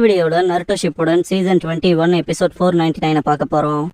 வீடியோல Naruto Shippuden season 21 episode 499 பார்க்க போறோம்.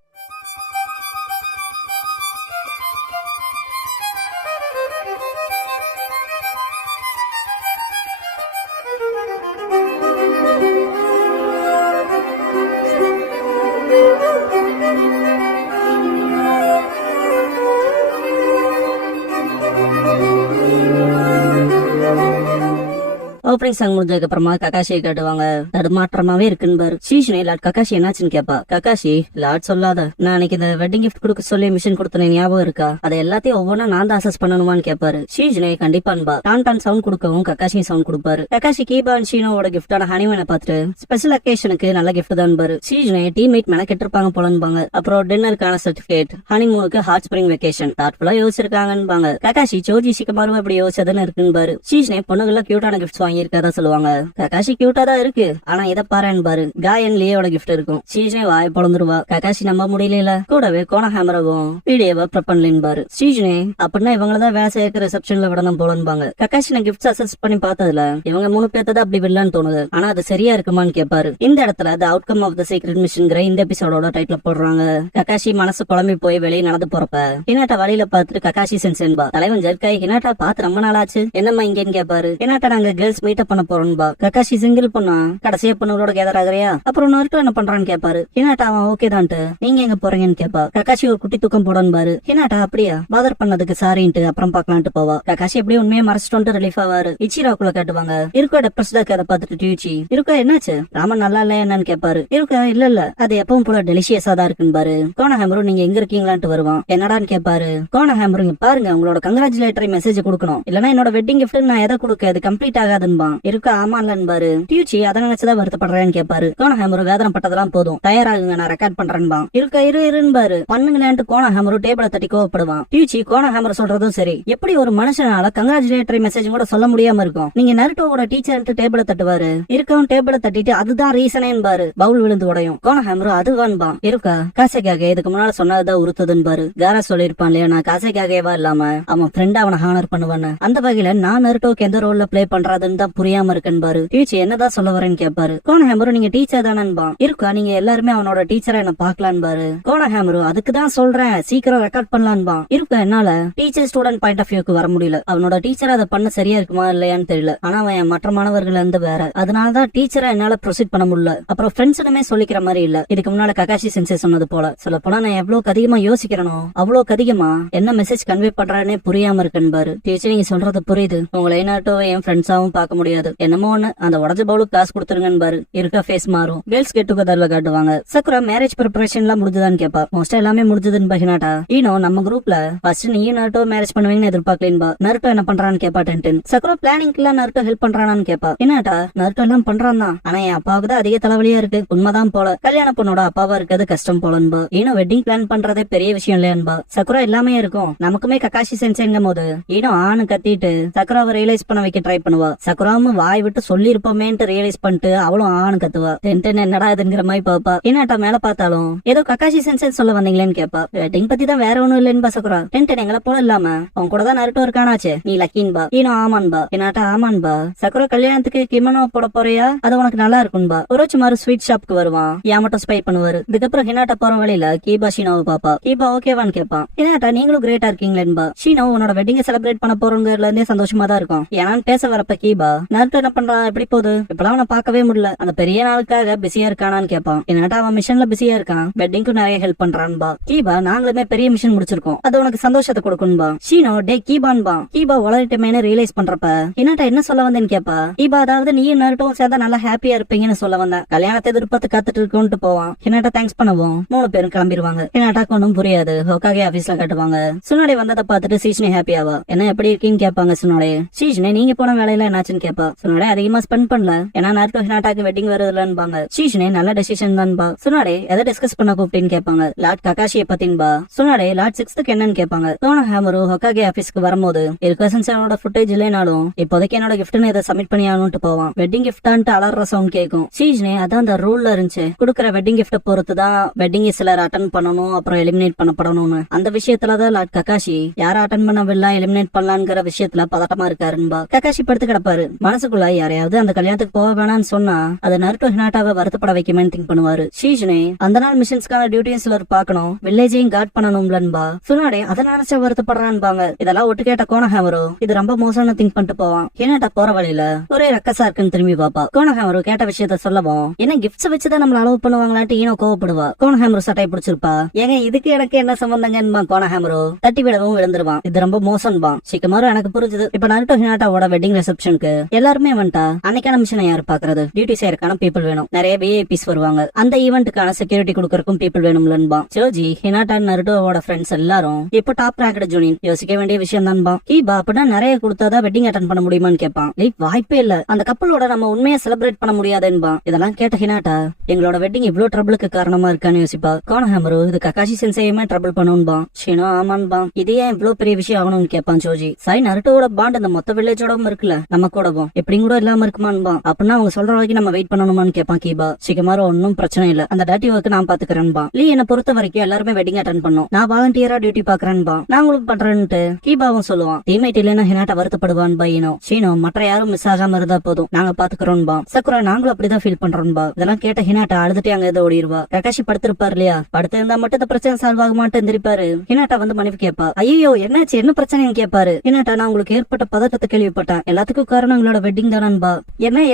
ஓப்பனிங் சாங் முடிஞ்சதுக்கு அப்புறமா ககாஷியை காட்டுவாங்க. தடுமாற்றமாவே இருக்குன்னு பாரு. சீஷனே லாட் ககாஷி என்னாச்சுன்னு கேப்பா. ககாஷி லாட் சொல்லாத, நான் அன்னைக்கு இந்த வெட்டிங் கிஃப்ட் கொடுக்க சொல்லி மிஷின் கொடுத்தனே ஞாபகம் இருக்கா? அதை எல்லாத்தையும் ஒவ்வொன்னா நான் தான் அசஸ் பண்ணணுமான்னு கேப்பாரு. சீஷனே கண்டிப்பான்பா. டான் சவுண்ட் கொடுக்கவும் ககாஷி சவுண்ட் கொடுப்பாரு. ககாஷி கீபா அண்ட் ஷீனோட கிஃப்டான ஹனிமனை பார்த்துட்டு ஸ்பெஷல் அக்கேஷனுக்கு நல்ல கிஃப்ட் தான் பாரு. சீஷனே டீம்மேட் மேல கெட்டிருப்பாங்க போலன்பாங்க. அப்புறம் டின்னருக்கான சர்டிபிகேட், ஹனிமூனுக்கு ஹாட் ஸ்பிரிங் வெக்கேஷன் தாட்ஃபுல்லா யோசிச்சிருக்காங்கன்னு ககாஷி சோஜி சிக்கமாரும் எப்படி யோசிச்சதுன்னு இருக்குன்னு பாரு. சீஷனே பொண்ணுகள கியூட்டான கிஃப்ட் வாங்கி இருக்கதா சொல்லுவாங்க. ககாஷி கியூட்டா தான் இருக்கு, ஆனா இத பாருன்னு பாரு. காயன் லியோட கிஃப்ட் இருக்கும். சீஜனே வாய் பொழந்துருவா. ககாஷி நம்ப முடியல. கூடவே கோன ஹேமரவும் வீடியோவை ப்ரெப் பண்ணலின்னு பாரு. சீஜனே அப்படின்னா இவங்களதான் வேலை செய்ய ரிசப்ஷன்ல விடணும் போலன்பாங்க. ககாஷி நான் கிஃப்ட் அசஸ் பண்ணி பார்த்ததுல இவங்க 3 பேர்த்ததான் அப்படி விடலான்னு தோணுது. ஆனா அது சரியா இருக்குமான்னு கேட்பாரு. இந்த இடத்துல the outcome of the secret மிஷன்ங்கிற இந்த எபிசோடோட டைட்டில் போடுறாங்க. ககாஷி மனசு குழம்பி போய் வெளியே நடந்து போறப்ப ஹினாட்டா வழியில பார்த்துட்டு ககாஷி சென்சேன்பா. தலைவன் ஜர்க்காய் ஹினாட்டா பார்த்து ரொம்ப நாள் ஆச்சு, என்னம்மா இங்கன்னு கேட்பாரு. ஹினாட்டா நாங்க கேர்ள்ஸ் மீட்டப் பண்ண போறோம்பா. ககாஷி சிங்கிள் பொண்ணா கடைசியா பொண்ணுகளோட கேதர் ஆகுறியா? அப்புறம் நருட்டோ என்ன பண்றான்னு கேட்பாரு. ஹினாட்டா அவன் ஓகே தான்ட்டு நீங்க எங்க போறீங்கன்னு கேப்பா. ககாஷி ஒரு குட்டி தூக்கம் போடன்னு பாரு. ஹினாட்டா அப்படியா பாதர் பண்ணதுக்கு சாரின்ட்டு அப்புறம் பாக்கலான்ட்டு போவா. ககாஷி எப்படியும் உண்மையை மறைச்சிட்டு ரிலீஃப் ஆவாரு. இச்சிராக்குள்ள காட்டுவாங்க. இருக்கோ டெப்ரஸ்டா அதை பார்த்துட்டு டியூச்சி இருக்கா என்னாச்சு ராமன் நல்லா இல்ல என்னன்னு கேட்பாரு. இருக்கா இல்ல அது எப்பவும் போல டெலிஷியஸா தான் இருக்குன்னு பாரு. கோனஹேமரும் நீங்க எங்க இருக்கீங்களான்ட்டு வருவான். என்னடான்னு கேட்பாரு. கோனஹேமரும் பாருங்க உங்களோட கங்க்ராச்சுலேட்டரி மெசேஜ் கொடுக்கணும், இல்லன்னா என்னோட வெட்டிங் கிஃப்ட் நான் எதை கொடுக்க இது கம்ப்ளீட் ஆகாதுன்பா. இருக்கா ஆமான்லன்பாரு. டியூச்சி அதை நினைச்சுதான் வருத்தப்படுறேன்னு கேட்பாரு. கோனஹேமரு வேதனை பட்டதெல்லாம் போதும், தயாராகுங்க நான் ரெக்கார்ட் பண்றேன்பா. இருக்கா இருன்பாரு. பண்ணுங்களேன்ட்டு கோனஹேமரு டேபிளை தட்டி கோவப்படுவான். டியூச்சி கோனஹேமர் சொல்றதும் சரி, எப்படி ஒரு மனுஷனால கங்க்ராச்சுலேட்டரி மெசேஜ் கூட சொல்ல முடியாம இருக்கும்? நீங்க நருட்டோவோட டீச்சர் டேபிளை தட்டுவாரு. இருக்கவும் டேபிளை தட்டிட்டு அதுதான் ரீசனேன்பாரு. பவுல் விழுந்து உடையும். கோனஹேமரு அதுவான்பா. இருக்கா காசைக்காக இதுக்கு முன்னால சொன்னதுதான் உறுத்துதுன்பாரு. காரா சொல்லிருப்பான் இல்லையா, நான் காசைக்காகவா இல்லாம அவன் ஃப்ரெண்ட் அவனை ஹானர் பண்ணுவான்னு. அந்த வகையில நான் நருட்டோக்கு எந்த ரோல்ல பிளே பண்றதுன்னு தான் புரியாம இருக்குன்பாரு. டியூச்சி என்னதான் சொல்ல வரேன்னு கேட்பாரு. கோனஹேமரு நீங்க டீச்சர் தானன்பா. இருக்கா நீங்க எல்லாருமே அவனோட டீச்சரா என்ன பாக்கலான்பாரு. கோனஹேமரு அதுக்குதான் சொல்றேன் சீக்கிரம் ரெக்கார்ட் பண்ணலான்பா. இருக்கா என்னால டீச்சர் ஸ்டூடெண்ட் பாயிண்ட் ஆஃப் வியூக்கு வர முடியல. அவனோட டீச்சர் அதை பண்ண சரியா இருக்குமா இல்லையான்னு தெரியல, ஆனா அவன் மற்ற மாணவர்கள் இருந்து வேற, அதனாலதான் டீச்சரா என்னால ப்ரொசீட் பண்ண முடியல. அப்புறம் ஃப்ரெண்ட்ஸுமே சொல்லிக்கிற மாதிரி இல்ல. இதுக்கு முன்னால ககாஷி சென்சே சொன்னது போல சொல்ல போனா நான் எவ்வளவுக்கு அதிகமா யோசிக்கிறனோ அவ்வளவுக்கு அதிகமா என்ன மெசேஜ் கன்வே பண்றானே புரியாம இருக்குன்பாரு. டீச்சர் நீங்க சொல்றது புரியுது, உங்களை நாட்டோ என் ஃப்ரெண்ட்ஸாவும் பார்க்க முடியாது, என்னமோ ஒண்ணு அந்த உடஞ்ச பவுலுக்கு காசு கொடுத்துருங்கன்னு பாரு. இருக்க ஃபேஸ் மாறும். கேர்ள்ஸ் கெட் டுகெதர்ல காட்டுவாங்க. சக்குரா மேரேஜ் ப்ரிப்பரேஷன் எல்லாம் முடிஞ்சதான்னு கேப்பா. மோஸ்டா எல்லாமே முடிஞ்சதுன்னு ஹினாட்டா. ஈனோ நம்ம குரூப்ல ஃபர்ஸ்ட் நீயும் நருட்டோ மேரேஜ் பண்ணுவீங்கன்னு எதிர்பார்க்கலன்பா. நருட்டோ என்ன பண்றான்னு கேப்பா. டென்டென் சக்குரா பிளானிங்க்கு எல்லாம் நருட்டோ ஹெல்ப் பண்றானான்னு கேப்பா. ஹினாட்டா நருட்டோ எல்லாம் பண்றான் தான், ஆனா என் அப்பாவுக்கு தான் அதிக தலைவலியா இருக்கு. உண்மைதான் போல, கல்யாண பொண்ணோட அப்பாவா இருக்கிறது கஷ்டம் போலன்பா. ஈனோ வெட்டிங் பிளான் பண்றதே பெரிய விஷயம் இல்லையான்பா. சக்குரா எல்லாமே இருக்கும், நமக்குமே ககாஷி சென்சேங்கும் போது ஈனோ ஆணு கத்திட்டு சக்குராவை ரியலைஸ் பண்ண வைக்க ட்ரை பண்ணுவா. சக்குராவும் வாய் விட்டு சொல்லி இருப்போமேன்ட்டு ரியலைஸ் பண்ணிட்டு அவளும் ஆணு கத்துவா. டென்டென் என்னடா இதுங்கிற மாதிரி பாப்பா. ஹினாட்டா மேல பார்த்தாலும் ஏதோ ககாஷி சென்சே சொல்ல வந்தீங்களேன்னு கேப்பா. வெட்டிங் பத்தி தான் வேற ஒண்ணும் இல்லைன்னு சக்குரா. டென்டென் எங்களை போல இல்லாம அவன் கூட தான் நருட்டோ இருக்கானாச்சே, நீ லக்கின்பா. ஈனோ ஆமான்பா. ஹினாட்டா ஆமான்பா. சக்குரா கல்யாணத்துக்கு கிமனோ போட போறியா, அது உனக்கு நல்லா இருக்கும்பா. ஒரோச்சிமாரு ஸ்வீட் ஷாப்க்கு வருவான், யா மட்டும் ஸ்பை பண்ணுவாரு. இதுக்கப்புறம் ஹினாட்டா போற வழியில கீபா ஷீனோவை பாப்பா. கீபா ஓகேவான்னு கேப்பான். ஹினாட்டா நீங்களும் கிரேட்டா இருக்கீங்களேன்பா. ஷீனோ உன்னோட வெட்டிங்க செலிப்ரேட் பண்ண போறவங்கல இருந்தே சந்தோஷமா தான் இருக்கும் ஏன்னா பேச வரப்ப கீபா நருட்டோ என்ன பண்றான் எப்படி போகுது இப்பெல்லாம் அவனை பார்க்கவே முடியல, அந்த பெரிய நாளுக்காக பிஸியா இருக்கானான்னு கேப்பான். ஹினாட்டா அவன் மிஷன்ல பிஸியா இருக்கான், வெட்டிங்க்கும் நிறைய ஹெல்ப் பண்றான்பா. கீபா நாங்களுமே பெரிய மிஷன் முடிச்சிருக்கோம், அது உனக்கு சந்தோஷத்தை கொடுக்கும்பா. ஷீனோ டே கீபான்பா. கீபா வளரிட்டமேனு ரியலைஸ் பண்றப்ப ஹினாட்டா என்ன சொல்ல வந்தேன்னு கேப்பா. கீபா அதாவது நீயும் நருட்டோவும் சேர்ந்தா நல்லா ஹாப்பியா இருப்பீங்கன்னு சொல்ல வந்தேன், கல்யாணத்தை எதிர்பார்த்து காத்துட்டு இருக்கோன்ட்டு போவான். ஹினாட்டா தேங்க்ஸ் பண்ணவும் 3 பேரும் கிளம்பிடுவாங்க. ஹினாட்டாக்கு ஒன்னும் புரியாது. ஹோகாகே ஆபீஸ்ல காட்டுவாங்க. சுனாடே வந்ததை பார்த்துட்டு சீஷ்னே ஹாப்பி ஆவா. என்ன எப்படி இருக்கீன்னு கேட்பாங்க சுனாடே. சீஷ்னே நீங்க போன வேலையில என்னாச்சுன்னு கேப்பா. சுனாடே அதிகமா ஸ்பெண்ட் பண்ணல, ஏன்னா நருட்டோ ஹினாட்டாக்கு வெட்டிங் வருதுலன்பாங்க. சீஷ்னே நல்ல டெசிஷன் தான்பா. சுனாடே எதை டிஸ்கஸ் பண்ண கூப்பிட்டேன்னு கேட்பாங்க. லார்ட் ககாஷியை பத்தின்பா. சுனாடே லார்ட் 6th என்னன்னு கேட்பாங்க. கோனஹேமரு ஹோகாகே ஆபீஸ்க்கு வரும்போது இருக்கசன்ஸனோட ஃபுட்டேஜ் இல்லைனாலும் இப்போதைக்கு என்னோட கிஃப்ட்னு இதை சப்மிட் பண்ணி ஆகணும்ட்டு போவான். வெட்டிங் கிஃப்டான்ட்டு அலற சவுண்ட் கேட்கும். சீஷ்னே அதான் அந்த ரூல்ல இருந்துச்சு, குடுக்கற வெட்டிங் கிஃப்ட பொறுத்துதான் வெட்டிங் சிலர் அட்டன் பண்ணணும் அப்புறம் எலிமினேட் பண்ணப்படணும்னு. அந்த விஷயத்துலதான் லார்ட் ககாஷி யார அட்டன் பண்ணவில்லை எலிமினேட் பண்ணலாங்கிற விஷயத்துல பதட்டமா இருக்காருன்பா. ககாஷி படுத்து கிடப்பாரு. மனசுக்குள்ள யாரையாவது அந்த கல்யாணத்துக்கு போக வேணாம்னு சொன்னா அது நருட்டோ ஹினாட்டாவை வருத்தப்பட வைக்குமேன்னு திங்க் பண்ணுவாரு. ஷீஜுனே அந்த நாள் மிஷன்ஸ்க்கான டியூட்டியும் சிலர் பாக்கணும், வில்லேஜையும் கார்ட் பண்ணணும்லன்பா. சுனாடே அதை நினைச்சா வருத்தப்படுறான்பாங்க. இதெல்லாம் ஒட்டு கேட்ட கோனஹாமரோ இது ரொம்ப மோசம்னு திங்க் பண்ணிட்டு போவான். ஹினாட்டா போற வழியில ஒரே ரக்கசா இருக்குன்னு திரும்பி பாப்பா. கோனஹாமரோ கேட்ட விஷயத்த சொல்லவும் என்ன கிஃப்ட்ஸ் வச்சுதான் நம்மள அலோவ் பண்ணுவாங்களான்ட்டு ஈனோ கோவப்படுவா. கோனஹாமரோ சட்டை பிடிச்சிருப்பா. ஏங்க இதுக்கு எனக்கு என்ன சம்பந்தங்கன்பா கோனஹாமரோ தட்டி விடவும் விழுந்துருவான். இது ரொம்ப மோசம்பா. சிக்கமாரோ எனக்கு புரிஞ்சுது. இப்ப நருட்டோ ஹினாட்டாவோட வெட்டிங் ரிசப்ஷனுக்கு எல்லாருமே வந்துட்டா அன்னைக்கான மிஷனை யாரு பாக்குறது? டியூட்டி செய்யறதுக்கான பீப்புள் வேணும். நிறைய விஐபிஸ் வருவாங்க. அந்த ஈவென்ட்டுக்கான செக்யூரிட்டி கொடுக்கறதுக்கும் பீப்புள் வேணும்லன்பா. சோஜி ஹினாட்டா நருட்டோவோட ஃப்ரெண்ட்ஸ் எல்லாரும் இப்போ டாப் ரேங்கட் ஜூனியன் யோசிக்க வேண்டிய விஷயம் தான்பா. கீபா அப்படின்னா நிறைய கொடுத்தாதான் வெட்டிங் அட்டன் பண்ண முடியுமான்னு கேட்பான். வாய்ப்பே இல்ல, அந்த கப்பலோட நம்ம உண்மையா செலிப்ரேட் பண்ண முடியாதுன்பா. இதெல்லாம் கேட்ட ஹினாட்டா எங்களோட வெட்டிங் இவ்வளவு ட்ரபிளுக்கு காரணமா இருக்கான்னு யோசிப்பா. கோனஹாமரோ இது ககாஷி சென்சேயுமே ட்ரபிள் பண்ணும்பா. ஷினோ ஆமான்பா. இது ஏன் இவ்வளவு பெரிய விஷயம் ஆகணும்னு கேட்பான் சோஜி. சாய் நருட்டோட பாண்ட் அந்த மொத்த வில்லேஜோடவும் இருக்குல்ல, நம்ம கூடவும் எப்படியும் கூட இல்லாம இருக்குமான்பா. அப்படின்னா அவங்க சொல்ற வரைக்கும் நம்ம வெயிட் பண்ணணுமான்னு கேட்பான் கீபா. சிக்கமாரோ ஒன்னும் பிரச்சனை இல்ல, அந்த டர்ட்டி ஒர்க் நான் பாத்துக்கிறேன்பா. லீ என்ன பொறுத்த வரைக்கும் எல்லாருமே வெட்டிங் அட்டன் பண்ணும், நான் வாலண்டியரா டியூட்டி பாக்குறேன்பா. நான் உங்களுக்கு பண்றேன்ட்டு கீபாவும் சொல்லுவான். டீமேட் இல்லைன்னா ஹினாட்டா வருத்தப்படுவான் பையனோ. ஷீனோ மற்ற யாரும் மிஸ் ஆகாம இருந்தா போதும், நாங்க பாத்துக்கிறோம்பா. சக்குரா நாங்களும் அப்படிதான் ஃபீல் பண்றோம்பா. இதெல்லாம் கேட்ட ஹினாட்டா அழுதுட்டு அங்க ஏதோ ஓடிடுவா. ககாஷி படுத்திருப்பாரு இல்லையா, படுத்திருந்தா மட்டும் இந்த பிரச்சனை சால்வ் ஆக மாட்டேன் எந்திரிப்பாரு. ஹினாட்டா வந்து மனைவி கேட்பா. ஐயோ என்னாச்சு, என்ன பிரச்சனைன்னு கேட்பாரு. ஹினாட்டா நான் உங்களுக்கு ஏற்பட்ட பதட்டத்தை கேள்விப்பட்டேன், எல்லாத்துக்கும் காரணம் எங்களோட வெட்டிங் தானன்பா.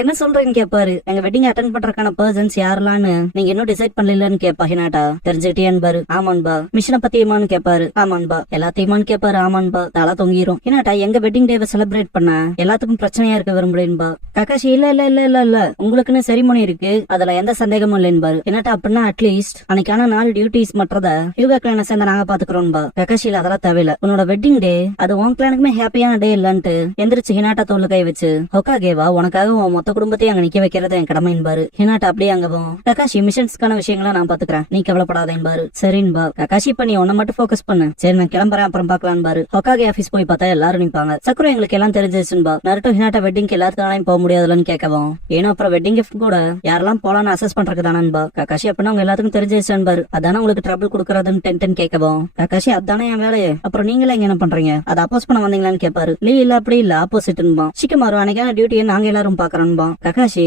என்ன சொல்றேன்னு கேட்பாரு. எங்க வெட்டிங் அட்டன் பண்றதுக்கான பர்சன்ஸ் யாரெல்லாம்னு நீங்க இன்னும் டிசைட் பண்ணலன்னு கேட்பா ஹினாட்டா. தெரிஞ்சுக்கிட்டேன்பாரு. ஆமான்பா. மிஷனை பத்தியமான்னு கேட்பாரு. ஆமான்பா. எல்லாத்தையுமான்னு கேட்பாரு. ஆமான்பா. தலா தொங்கிரும். ஹினாட்டா எங்க வெட்டிங் டேவை செலிப்ரேட் பண்ண எல்லாத்துக்கும் பிரச்சனையா இருக்க விரும்புறேன்பா. ககாஷி இல்ல இல்ல இல்ல இல்ல இல்ல உங்களுக்குன்னு செரிமோனி இருக்கு, அதுல எந்த சந்தேகமும் இல்லைன்பாரு. ஹினாட்டா அப்படின்னா அட்லீஸ்ட் அன்னைக்கான 4 டியூட்டிஸ் மற்றத யூகா கிளான சேர்ந்த நாங்க பாத்துக்கிறோம்பா. ககாஷில அதெல்லாம் தேவையில்ல, உன்னோட வெட்டிங் டே அது உன் கிளானுக்குமே ஹாப்பியான டே இல்லன்ட்டு எந்திரிச்சு ஹினாட்டா தோல்ல கை வச்சு ஹொக்காகேவா உனக்காக உன் மொத்த குடும்பத்தையும் அங்க நிக்க வைக்கிறது என் கடமைன்பாரு. ஹினாட்டா அப்படியே அங்கவும் ககாஷி மிஷன்ஸ்க்கான விஷயங்கள நான் பாத்துக்கிறேன், நீ கவலைப்படாதேன்பாரு. சரின்பா. ககாஷி பண்ணி உன்ன மட்டும் போக்கஸ் பண்ணு. சரி நான் கிளம்புறேன், அப்புறம் பாக்கலான்பாரு. ஹொக்காகே ஆபீஸ் போய் பார்த்தா எல்லாரும் நிப்பாங்க. சக்குரா எங்களுக்கு எல்லாம் தெரிஞ்சிருச்சுன்பா. நருட்டோ ஹினாட்டா வெட்டிங்க்கு எல்லாத்துக்கும் போக முடியாதுலன்னு கேட்கவும் ஏன்னா அப்புறம் வெட்டிங் கிஃப்ட் கூட யாரெல்லாம் போலான்னு அசஸ் பண்றதுக்கு தானன்பா. ககாஷி அப்படின்னா அவங்க எல்லாத்துக்கும் தெரிஞ்சிருச்சுன்பாரு. அதானே உங்களுக்கு ட்ரபிள் கொடுக்கறதுன்னு டென்டன் கேட்கவும் ககாஷி அதானே என் வேலையே, அப்புறம் நீங்களே என்ன பண்றீங்க, அதை அப்போஸ் பண்ண வந்தீங்களான்னு கேட்பாரு. லீ இல்ல அப்படி இல்ல ஆப்போசிட்ன்பா. சிக்கமாரு அன்னைக்கான டியூட்டியை நாங்க எல்லாரும் பாக்குறோம்பா. ககாஷி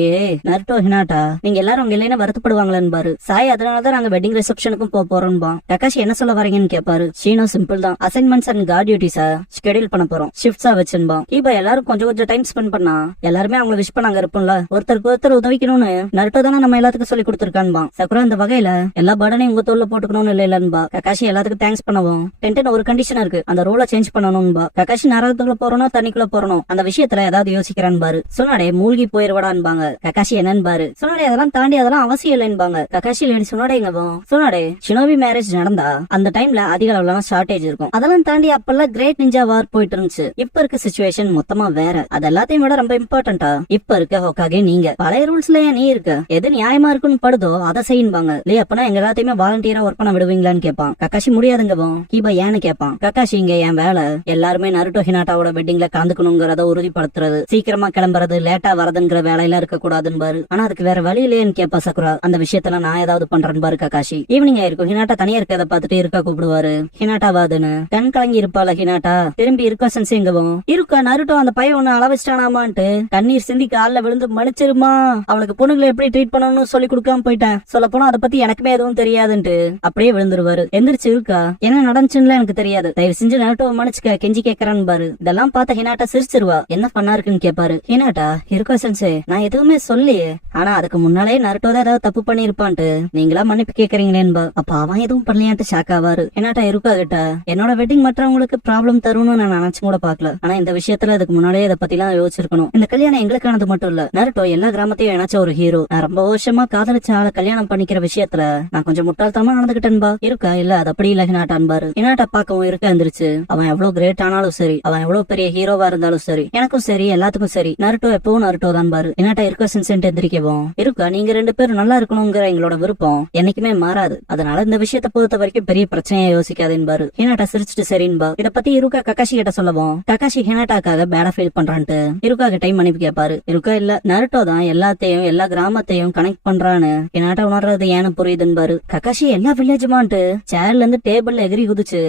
நருட்டோ ஹினாட்டா நீங்க எல்லாரும் உங்க இல்லைன்னா வருத்தப்படுவாங்களேன்பாரு. சாய் அதனாலதான் நாங்க வெட்டிங் ரிசப்ஷனுக்கும் போறோம்பா. ககாஷி என்ன சொல்ல வரீங்கன்னு கேட்பாரு. ஷீனோ சிம்பிள் தான், அசைன்மெண்ட்ஸ் அண்ட் கார்ட் டியூட்டிஸா ஷெட்யூல் பண்ண போறோம், ஷிஃப்ட்ஸா வச்சுன்பா. இப்ப எல்லாரும் கொஞ்சம் டைம் ஸ்பெண்ட் பண்ணா எல்லாருமே அவங்களை விஷ் பண்ணாங்க இருப்போம்ல, ஒருத்தருக்கு ஒருத்தர் உதவிக்கணும்னு நருட்டோ தானே நம்ம எல்லாத்துக்கும் சொல்லி கொடுத்துருக்கான்பா. சக்குரா இந்த வகையில எல்லா பர்டனையும் உங்க தோல்ல போட்டுக்கணும்னு இல்லன்பா. ககாஷி எல்லாத்துக்கும் தேங்க்ஸ் பண்ணவும் டென்டன் ஒரு கண்டிஷன் இருக்கு, அந்த ரோலை சேஞ்ச் பண்ணணும்பா. ககாஷி நரகத்துக்குள்ள போறணும் தண்ணிக்குள்ள போறணும் அந்த விஷயத்துல ஏதாவது யோசிக்கிறான் பாரு. சுனாடே மூழ்கி போயிருவாடான்பாங்க. ககாஷி என்னன்னு பாரு. சுனாடே அதெல்லாம் தாண்டி அதெல்லாம் அவசியம் இல்லைன்பாங்க. ககாஷி லேடி சுனாடேங்கவும் சுனாடே ஷினோபி மேரேஜ் நடந்தா அந்த டைம்ல அதிக அளவுல ஷார்டேஜ் இருக்கும், அதெல்லாம் தாண்டி அப்பெல்லாம் கிரேட் நிஞ்சா வார் போயிட்டு இருந்துச்சு. இப்ப இருக்க சிச்சுவேஷன் மொத்தமா வேற, அது எல்லாத்தையும் விட ரொம்ப இம்பார்ட்டன்டா இப்ப இருக்க ஹொக்காகே நீங்க பழைய ரூல்ஸ்ல நீ இருக்க எது நியாயமா இருக்குன்னு படுதோ அதை செய்யும்பாங்க. இல்லையா அப்பனா எங்க எல்லாத்தையுமே வாலண்டியரா ஒர்க் பண்ண விடுவீங்களான்னு கேட்பான். ககாஷி முடியாதுங்கவும் கீபா ஏன்னு கேட்பான். ககாஷி இங்க என் வேலை எல்லாருமே நருட்டோ ஹினாட்டாவோட வெட்டிங்ல கலந்துக்கணுங்கிறத உறுதிப்படுத்துறது, சீக்கிரமா கிளம்புறது, லேட்டா வரதுங்கிற வேலையில இருக்க கூடாதுன்னு பாரு. ஆனா அதுக்கு வேற வழி இல்லையேன்னு கேப்பா சக்குரா. அந்த விஷயத்துல நான் ஏதாவது பண்றேன்னு பாரு ககாஷி. ஈவினிங் ஆயிருக்கும், ஹினாட்டா தனியா இருக்கத பாத்துட்டு இருக்கா கூப்பிடுவாரு. ஹினாட்டா வாதுன்னு கண் கலங்கி இருப்பாள ஹினாட்டா. திரும்பி இருக்கா சென்சிங்கவும் இருக்கா நருட்டோ அந்த பையன் ஒண்ணு அளவச்சிட்டானாமான்ட்டு கண்ணீர் சிந்தி காலில் விழுந்து மன்னிச்சிருமா, அவனுக்கு பொண்ணுங்களை எப்படி ட்ரீட் பண்ணணும்னு சொல்லி கொடுக்காம போயிட்டேன், சொல்ல போனா அதை பத்தி எனக்குமே எதுவும் தெரியாதுன்ட்டு அப்படியே விழுந்துருவாரு. எந்திரிச்சு இருக்கா என்ன நடந்துச்சுன்னு எனக்கு தெரியாது, தயவு செஞ்சு நருட்டோ மன்னிச்சுக்க கெஞ்சி கேட்கறான்னு பாரு. இதெல்லாம் பார்த்த ஹினாட்டா சிரிச்சிருவா. என்ன பண்ணா இருக்குன்னு கேட்பாரு. ஹினாட்டா இருக்கா சென்சே நான் எதுவுமே சொல்லியே, ஆனா அதுக்கு முன்னாலே நருட்டோ தான் ஏதாவது தப்பு பண்ணி இருப்பான்ட்டு நீங்களா மன்னிப்பு கேக்குறீங்களேன்பா. அப்ப அவன் எதுவும் பண்ணலையான்ட்டு ஷாக் ஆவாரு. ஹினாட்டா இருக்கா கிட்ட என்னோட வெட்டிங் மற்றவங்களுக்கு ப்ராப்ளம் தரும்னு நான் நினைச்சு கூட பாக்கல, ஆனா இந்த விஷயத்துல அதுக்கு முன்னாலே இதை பத்தி எல்லாம் யோசிச்சிருக்கணும். இந்த கல்யாணம் எங்களுக்கானது மட்டும் இல்ல, நருட்டோ எல்லா கிராமத்தையும் இணைச்ச ஒரு ஹீரோ. நான் ரொம்ப வருஷமா காதலிச்ச ஆளை கல்யாணம் பண்ணிக்கிற விஷயத்துல நான் கொஞ்சம் முட்டாள்தனமா நடந்துகிட்டேன்பா. இருக்கா இல்ல அது அப்படி இல்ல ஹினாட்டான்பாரு. ஹினாட்டா பாக்கவும் இருக்கா எந்திரிச்சு அவன் எவ்வளவு கிரேட் ஆனாலும் சரி, அவன் எவ்வளவு பெரிய ஹீரோவா இருந்தாலும் சரி, எனக்கும் சரி எல்லாத்துக்கும் சரி நருட்டோ எப்பவும் நருட்டோ தான் பாரு. ஹினாட்டா இருக்கா சென்சென்ட் எந்திரிக்கவும் இருக்கா நீங்க 2 பேரும் நல்லா இருக்கணுங்கிற எங்களோட விருப்பம் என்னைக்குமே மாறாது, அதனால இந்த விஷயத்தை பொறுத்த வரைக்கும் பெரிய பிரச்சனையா யோசிக்காதேன்பாரு. ஹினாட்டா சிரிச்சுட்டு சரின்பா. இத பத்தி இருக்கா ககாஷி கிட்ட சொல்லவும் ககாஷி ஹினாட்டாக்காக பேடா ஃபீல் பண்றான்ட்டு இருக்கா கிட்ட மன்னிப்பு கேட்பாரு. இருக்கா இல்ல நருட்டோ தான் எல்லாத்தையும் எல்லா கிராமத்தையும் கனெக்ட் பண்றான்னு ஹினாட்டா உணர்றது ஏன்னு புரியுதுன்பாரு. ககாஷி எல்லா வில்லேஜுமான்ட்டு சேர்ல இருந்து டேபிள்ல எகிரி குதிச்சு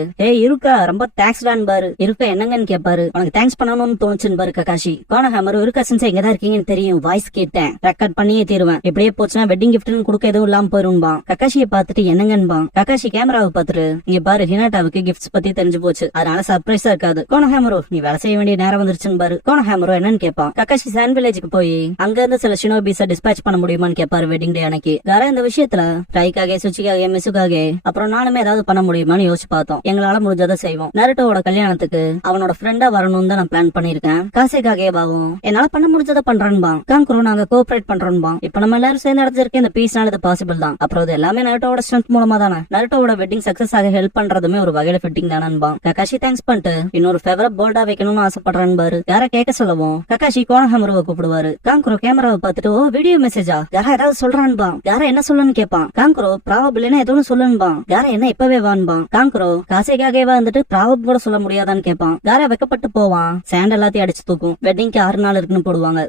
இருக்கா ரொம்ப தேங்க்ஸ் பாரு. இருக்கா என்னங்கன்னு கேட்பாரு. உனக்கு தேங்க்ஸ் பண்ணணும்னு தோணுச்சுன்னு பாரு ககாஷி. கோனஹாமர் ஒரு கசின்ஸ் எங்கதான் இருக்கீங்கன்னு தெரியும், வாய்ஸ் கேட்டேன், ரெக்கார்ட் பண்ணியே தீருவேன், இப்படியே போச்சுன்னா வெட்டிங் கிஃப்ட்னு கொடுக்க எதுவும் இல்லாம போயிரும்பா. கக்காஷியை பார்த்துட்டு என்னங்கன்பா. கக்காஷி கேமராவை பார்த்துட்டு இங்க பாரு ஹினாட்டாவுக்கு கிஃப்ட்ஸ் பத்தி தெரிஞ்சு போச்சு, அதனால சர்ப்ரைஸா இருக்காது. கோனஹாமரோ நீ வேலை செய்ய வேண்டிய நேரம் வந்துருச்சுன்னு பாரு. கோனஹாமரோ என்னன்னு கேட்பான். கக்காஷி சான் வில்லேஜுக்கு போய் அங்க இருந்து சில ஷினோபிஸ டிஸ்பேச் பண்ண முடியுமான்னு கேட்பாரு வெட்டிங் டே அன்னைக்கு. காரா இந்த விஷயத்துல ரைக்காக சுச்சிக்காக மிசுக்காக அப்புறம் நானுமே ஏதாவது பண்ண முடியுமான்னு யோசிச்சு பார்த்தோம். எங்களால முடிஞ்சதை செய்வோம். நருட்டோட கல்யாணத்துக்கு அவனோட ஃப்ரெண்டா வரணும்னு தான் நான் பிளான் பண்ணிருக்கேன். காசேக்காகவே பாவும் என்னால பண்ண முடிஞ்சதை பண்றேன்பா. காங்கரோ நாங்க கோஆபரேட் பண்றோம்பா. இப்ப நம்ம எல்லாரும் சேர்ந்து நடந்திருக்க இந்த பீஸ்னால இது பாசிபிள் தான். அப்புறம் இது எல்லாமே நருட்டோட ஸ்ட்ரென்த் மூலமா தானே. நருட்டோட வெட்டிங் சக்சஸ் ஆக ஹெல்ப் பண்றதுமே ஒரு வகையில ஃபிட்டிங் தானன்பா. கக்காஷி தேங்க்ஸ் பண்ணிட்டு இன்னொரு ஃபேவரட் போல்டா வைக்கணும்னு ஆசைப்படுறேன் பாரு. யார கேட்க சொல்லவும் கக்காஷி கோனஹாமரோவை கூப்பிடுவாரு. காங்கரோ கேமராவை பார்த்துட்டு ஓ வீடியோ மெசேஜா, யாரா ஏதாவது சொல்றான்பா. யாரா என்ன சொல்லணும்னு கேட்பான். காங்கரோ ப்ராபபிள்னா எதுவும் சொல்லணும்பா. யாரா என்ன இப்பவே வான்பா. காங்கரோ காசேக்காகவே வந்துட்டு ப்ராபப் கூட சொல்ல முடியாதான்னு கேட்பான். யாரா வெக்கப்பட்டு போவான். சாண்ட் எல்லாத்தையும் அடிச்சு தூக்கும். வெட்டிங்க்கு 6 நாள் இருக்குன்னு போடுவாங்க.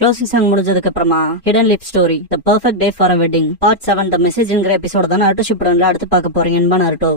க்ளோசிங் சாங் முடிஞ்சதுக்கு அப்புறமா hidden lip story the perfect day for a wedding part 7 தி மெசேஜ்ங்கிற எபிசோட தான் நருட்டோ ஷிப்புடன்ல அடுத்து பார்க்க போறீங்க. நருட்டோ